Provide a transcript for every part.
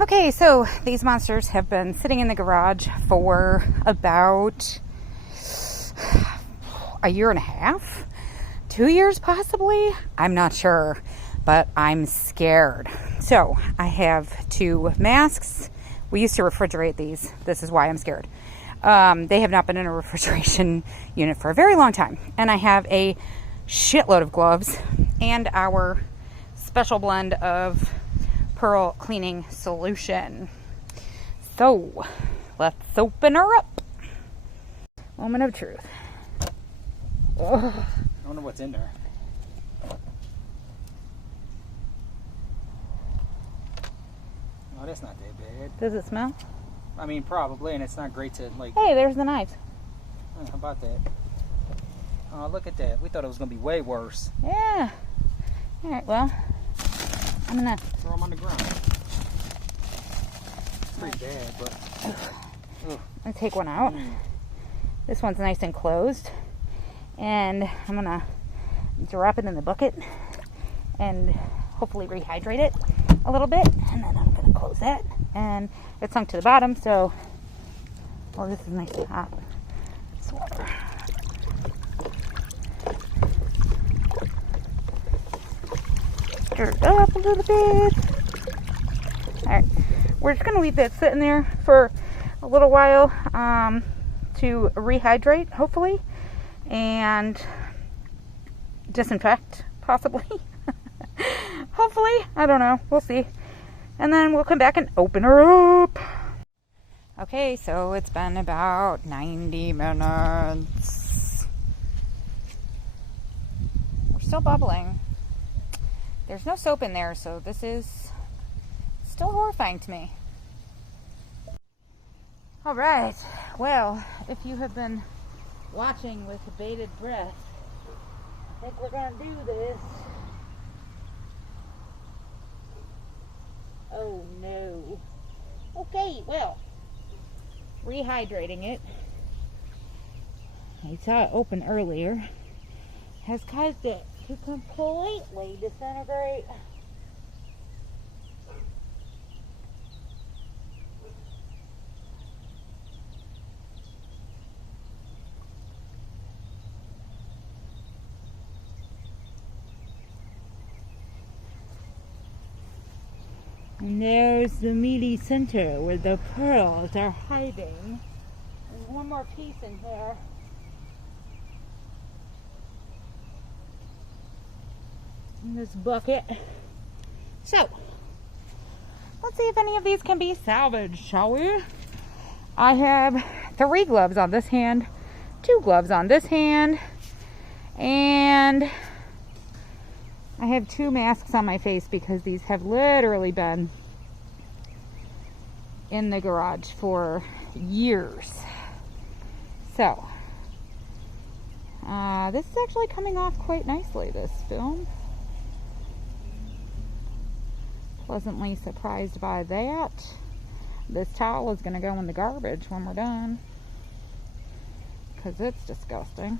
Okay, so these monsters have been sitting in the garage for about a year and a half, 2 years possibly. I'm not sure, but I'm scared. So I have 2 masks. We used to refrigerate these. This is why I'm scared. They have not been in a refrigeration unit for a very long time. And I have a shitload of gloves and our special blend of pearl cleaning solution. So let's open her up. Moment of truth. Oh. I wonder what's in there. Oh, that's not that bad. Does it smell? I mean, probably, and it's not great to, like... Hey, there's the knives. Oh, how about that? Oh, look at that. We thought it was going to be way worse. Yeah. All right, well, I'm going to... Throw them on the ground. It's pretty bad, but... I'm going to take one out. This one's nice and closed. And I'm going to drop it in the bucket and hopefully rehydrate it a little bit. And then I'm going to close that. And it sunk to the bottom, so... Well, this is nice and hot. It's water. Stir it up a little bit. Alright, we're just going to leave that sitting there for a little while to rehydrate, hopefully, and disinfect, possibly. Hopefully, I don't know, we'll see. And then we'll come back and open her up. Okay, so it's been about 90 minutes. We're still bubbling. There's no soap in there, so this is still horrifying to me. All right, well, if you have been watching with bated breath, I think we're gonna do this. Oh no. Okay, well, rehydrating it, I saw it open earlier, has caused it to completely disintegrate. And there's the meaty center where the pearls are hiding. There's one more piece in here. In this bucket. So, let's see if any of these can be salvaged, shall we? I have 3 gloves on this hand, 2 gloves on this hand, and I have 2 masks on my face because these have literally been in the garage for years. So, this is actually coming off quite nicely, this film. Pleasantly surprised by that. This towel is going to go in the garbage when we're done, because it's disgusting.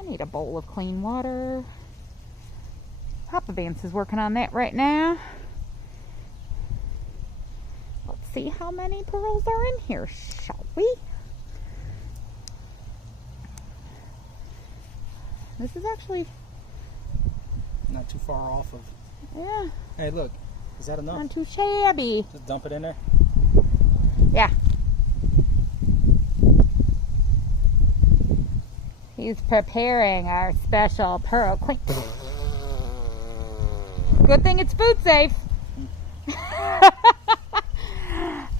I need a bowl of clean water. Papa Vance is working on that right now. Let's see how many pearls are in here, shall we? This is actually not too far off of... Yeah. Hey, look. Is that enough? Not too shabby. Just dump it in there? Yeah. He's preparing our special pearl clean. Good thing it's food safe.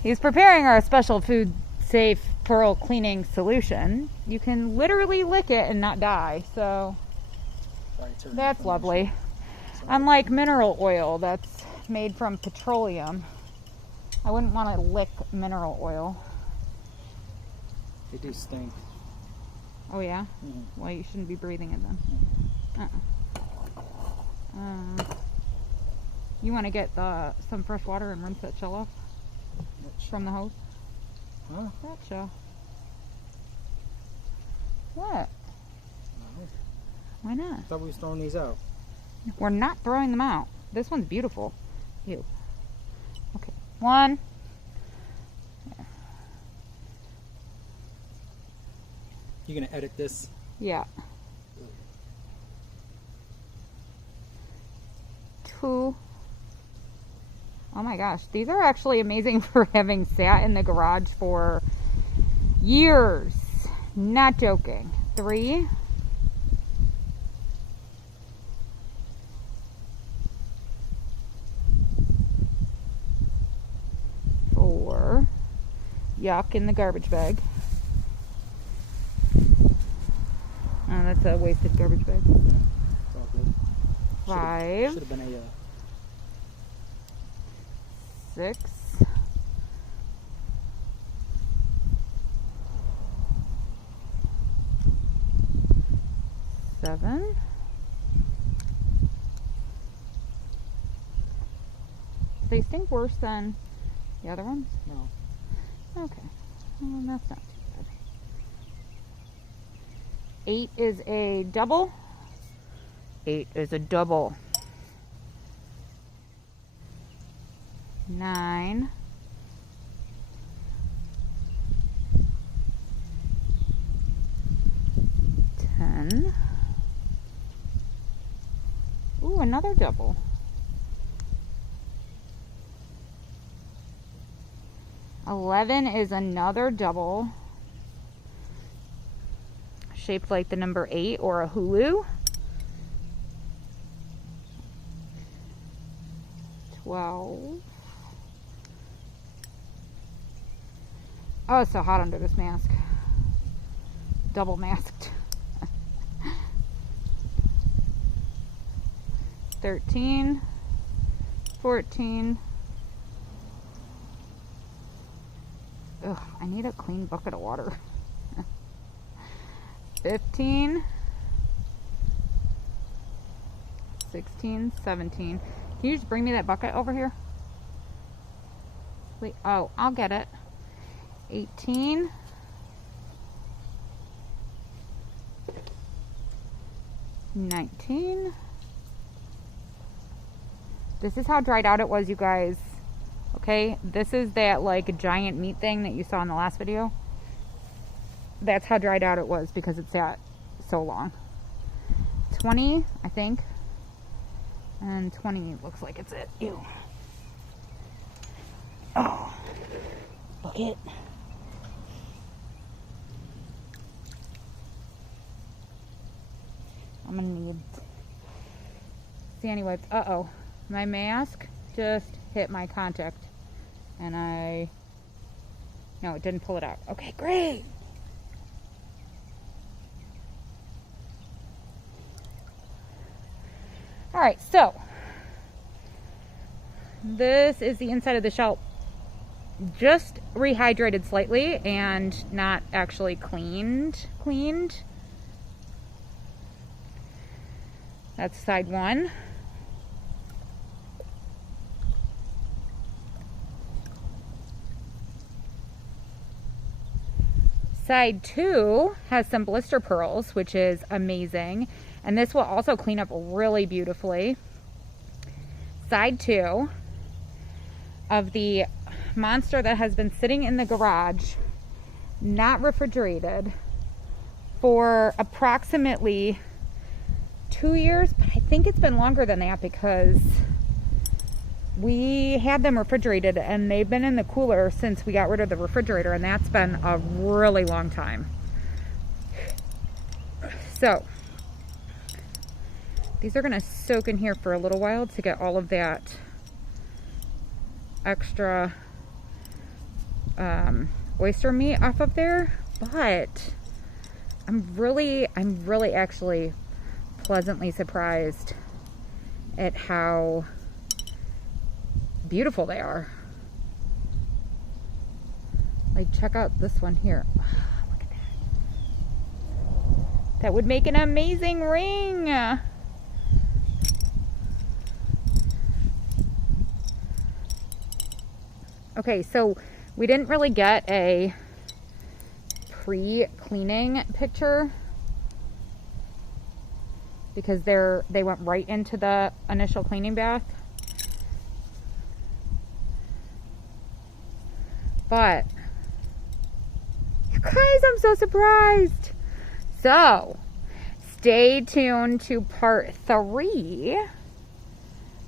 He's preparing our special food safe pearl cleaning solution. You can literally lick it and not die, so that's lovely. Unlike mineral oil that's made from petroleum, I wouldn't want to lick mineral oil. They do stink. Oh yeah? Mm-hmm. Well, you shouldn't be breathing it then. You want to get some fresh water and rinse that shell off from the hose? Huh? That shell. What? Why not? I thought we was throwing these out. We're not throwing them out. This one's beautiful. Ew. Okay. One. You're gonna edit this? Yeah. 2. Oh my gosh, these are actually amazing for having sat in the garage for years. Not joking. 3. 4. Yuck, in the garbage bag. Oh, that's a wasted garbage bag. It's all good. 5. Should have been a 6. 7. They stink worse than the other ones? no. Okay. Well, that's not too bad. 8 is a double. 8 is a double. 9. 10. Ooh, another double. 11 is another double. Shaped like the number 8 or a hulu. 12. Oh, it's so hot under this mask. Double masked. 13. 14. Ugh, I need a clean bucket of water. 15. 16. 17. Can you just bring me that bucket over here? Wait, oh, I'll get it. 18. 19. This is how dried out it was, you guys. Okay, this is that like giant meat thing that you saw in the last video. That's how dried out it was because it sat so long. 20, I think. And 20 looks like it's it. Ew. Oh, bucket. I'm gonna need Sandy wipes. Uh-oh, my mask just hit my contact and no, it didn't pull it out. Okay, great. All right, so this is the inside of the shell, just rehydrated slightly and not actually cleaned. That's side 1. Side 2 has some blister pearls, which is amazing. And this will also clean up really beautifully. Side 2 of the monster that has been sitting in the garage, not refrigerated, for approximately 2 years. But I think it's been longer than that because we had them refrigerated and they've been in the cooler since we got rid of the refrigerator, and that's been a really long time. So these are going to soak in here for a little while to get all of that extra oyster meat off of there. But I'm really actually pleasantly surprised at how beautiful they are. Like, check out this one here. Look at that. That would make an amazing ring. Okay, so we didn't really get a pre-cleaning picture because they went right into the initial cleaning bath. But, you guys, I'm so surprised. So, stay tuned to part 3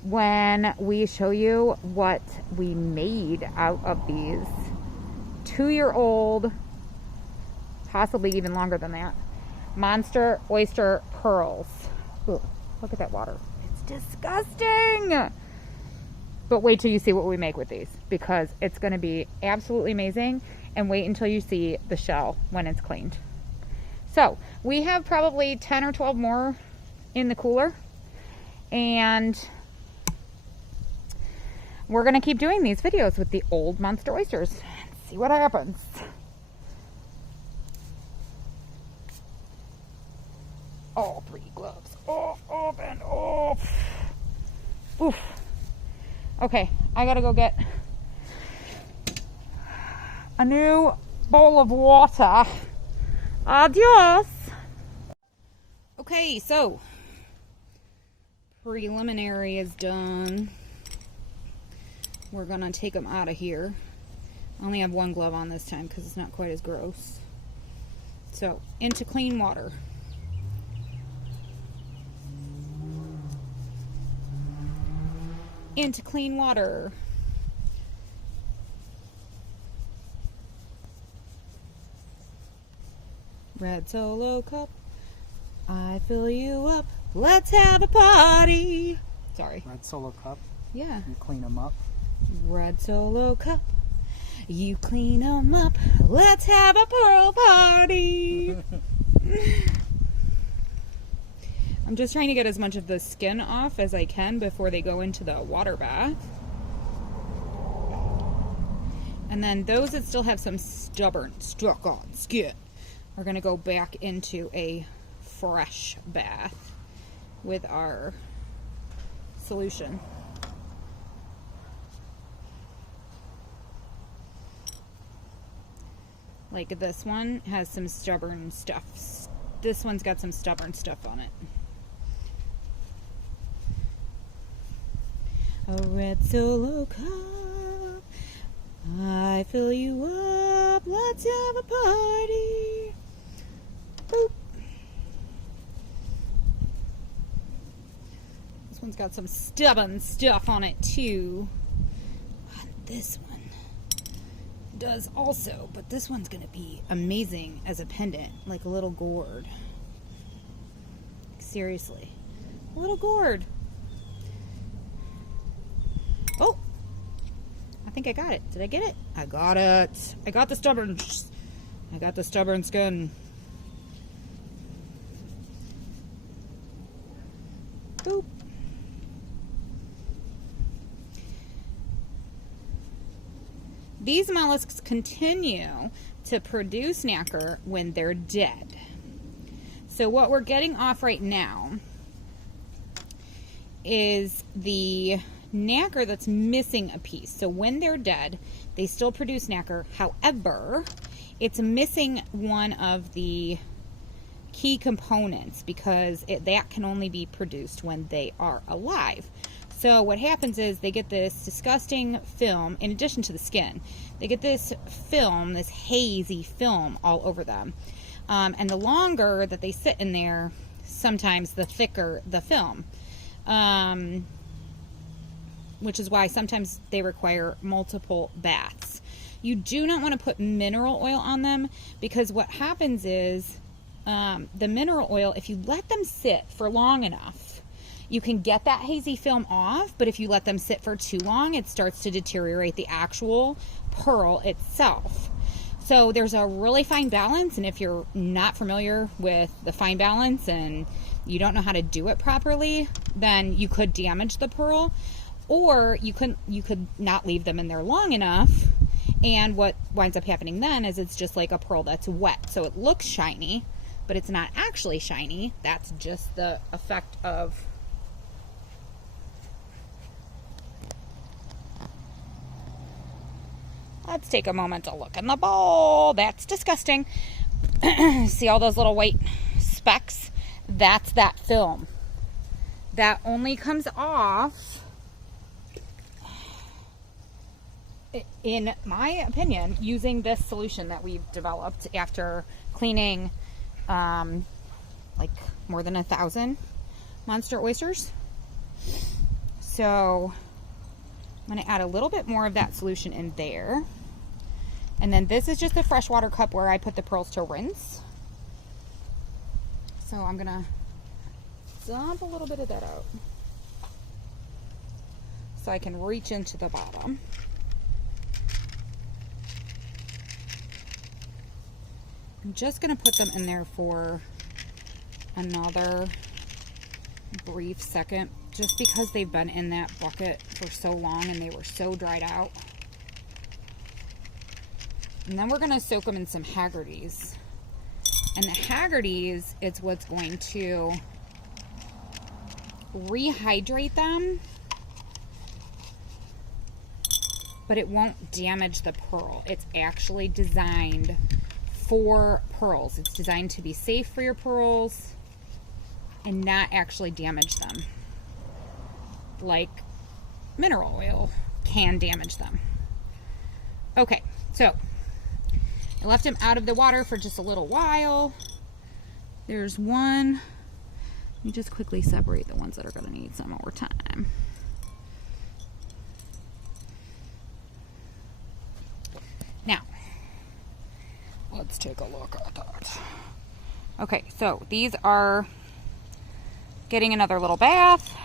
when we show you what we made out of these 2-year-old, possibly even longer than that, monster oyster pearls. Ooh, look at that water. It's disgusting. But wait till you see what we make with these, because it's going to be absolutely amazing. And wait until you see the shell when it's cleaned. So we have probably 10 or 12 more in the cooler, and we're going to keep doing these videos with the old monster oysters and see what happens. All 3 gloves. Oh, off and off. Oof. Okay, I gotta go get a new bowl of water. Adios. Okay, so preliminary is done. We're gonna take them out of here. I only have 1 glove on this time because it's not quite as gross. So, into clean water. Into clean water. Red Solo cup, I fill you up. Let's have a party. Sorry. Red Solo cup. Yeah. You clean them up. Red Solo cup, you clean them up. Let's have a pearl party. I'm just trying to get as much of the skin off as I can before they go into the water bath. And then those that still have some stubborn, stuck on skin are going to go back into a fresh bath with our solution. Like this one has some stubborn stuff. This one's got some stubborn stuff on it. A red Solo cup, I fill you up, let's have a party. Boop. This one's got some stubborn stuff on it too. And this one does also, but this one's gonna be amazing as a pendant, like a little gourd. Seriously, a little gourd. Oh, I think I got it. Did I get it? I got it. I got the stubborn skin. Boop. These mollusks continue to produce nacre when they're dead. So what we're getting off right now is the nacre that's missing a piece. So when they're dead, they still produce nacre. However, it's missing one of the key components because that can only be produced when they are alive. So what happens is they get this disgusting film, in addition to the skin, they get this film, this hazy film all over them. And the longer that they sit in there, sometimes the thicker the film. Which is why sometimes they require multiple baths. You do not want to put mineral oil on them because what happens is the mineral oil, if you let them sit for long enough, you can get that hazy film off, but if you let them sit for too long, it starts to deteriorate the actual pearl itself. So there's a really fine balance, and if you're not familiar with the fine balance and you don't know how to do it properly, then you could damage the pearl. Or you could not leave them in there long enough, and what winds up happening then is it's just like a pearl that's wet. So it looks shiny, but it's not actually shiny. That's just the effect of Let's take a moment to look in the bowl. That's disgusting. See all those little white specks? That's that film. That only comes off in my opinion, using this solution that we've developed after cleaning like more than 1,000 monster oysters. So I'm going to add a little bit more of that solution in there. And then this is just a freshwater cup where I put the pearls to rinse. So I'm going to dump a little bit of that out so I can reach into the bottom. I'm just going to put them in there for another brief second, just because they've been in that bucket for so long and they were so dried out. And then we're going to soak them in some Haggerty's. And the Haggerty's is what's going to rehydrate them, but it won't damage the pearl. It's actually designed for pearls. It's designed to be safe for your pearls and not actually damage them like mineral oil can damage them. Okay, so I left them out of the water for just a little while. There's one. Let me just quickly separate the ones that are going to need some more time. Now, let's take a look at that. Okay, so these are getting another little bath.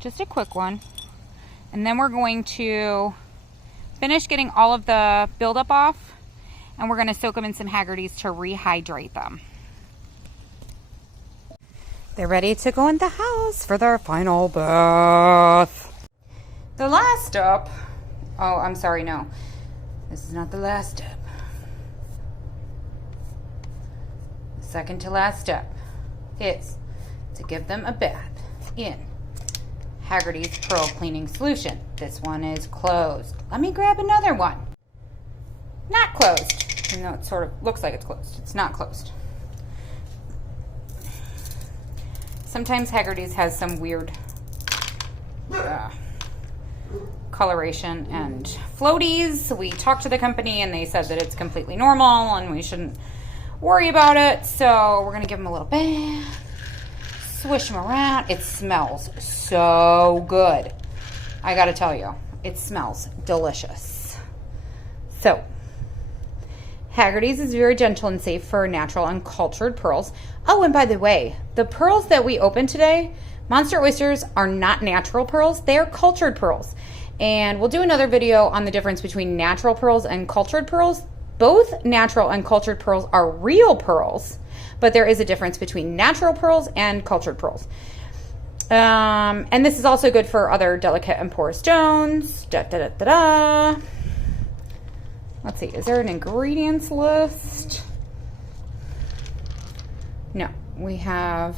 Just a quick one. And then we're going to finish getting all of the buildup off, and we're going to soak them in some Haggerty's to rehydrate them. They're ready to go in the house for their final bath. The last step, oh, I'm sorry, no. This is not the last step. The second to last step is to give them a bath in Haggerty's Pearl Cleaning Solution. This one is closed. Let me grab another one. Not closed, even though it sort of looks like it's closed. It's not closed. Sometimes Haggerty's has some weird coloration and floaties. We talked to the company and they said that it's completely normal and we shouldn't worry about it. So we're gonna give them a little bath, swish them around. It smells so good. I gotta tell you, it smells delicious. So Haggerty's is very gentle and safe for natural uncultured pearls. Oh, and by the way, the pearls that we opened today, monster oysters, are not natural pearls. They're cultured pearls. And we'll do another video on the difference between natural pearls and cultured pearls. Both natural and cultured pearls are real pearls, but there is a difference between natural pearls and cultured pearls. And this is also good for other delicate and porous stones. Let's see, is there an ingredients list? No, we have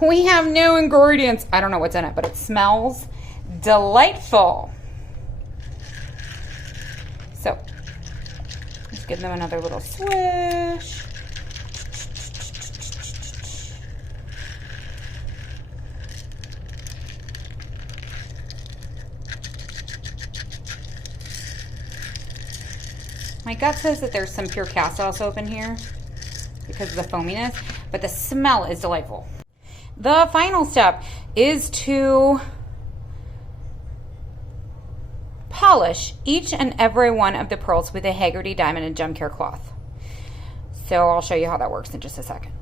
no ingredients. I don't know what's in it, but it smells delightful. So, let's give them another little swish. My gut says that there's some pure cast oil soap in here because of the foaminess, but the smell is delightful. The final step is to polish each and every one of the pearls with a Haggerty Diamond and Gem Care cloth. So I'll show you how that works in just a second.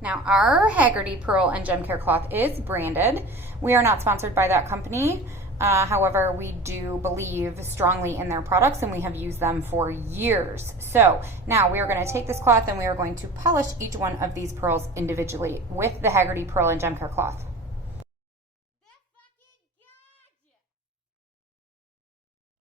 Now, our Haggerty Pearl and Gem Care cloth is branded. We are not sponsored by that company. However, we do believe strongly in their products and we have used them for years. So now we are going to take this cloth and we are going to polish each one of these pearls individually with the Haggerty Pearl and Gem Care cloth.